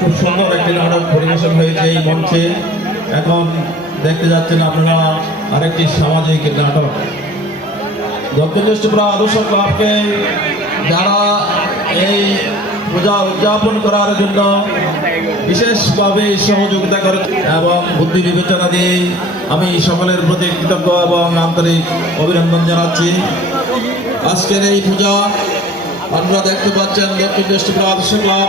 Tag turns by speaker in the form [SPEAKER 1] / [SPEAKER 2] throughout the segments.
[SPEAKER 1] খুব সুন্দর একটি নাটক পরিবেশন হয়েছে এই মঞ্চে। এখন দেখতে যাচ্ছেন আপনারা আরেকটি সামাজিক নাটক। দক্ষিণ ত্রিপুরা আদর্শ ক্লাবকে যারা এই পূজা উদযাপন করার জন্য বিশেষভাবে সহযোগিতা করে এবং বুদ্ধি বিবেচনা দিয়ে আমি সকলের প্রতি কৃতজ্ঞ এবং আন্তরিক অভিনন্দন জানাচ্ছি। আজকের এই পূজা আপনারা দেখতে পাচ্ছেন দক্ষিণ ত্রিপুরা আদর্শ ক্লাব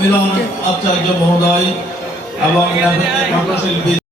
[SPEAKER 1] মিলন আচার্য মহোদয় এবং কণ্ঠশিল্পী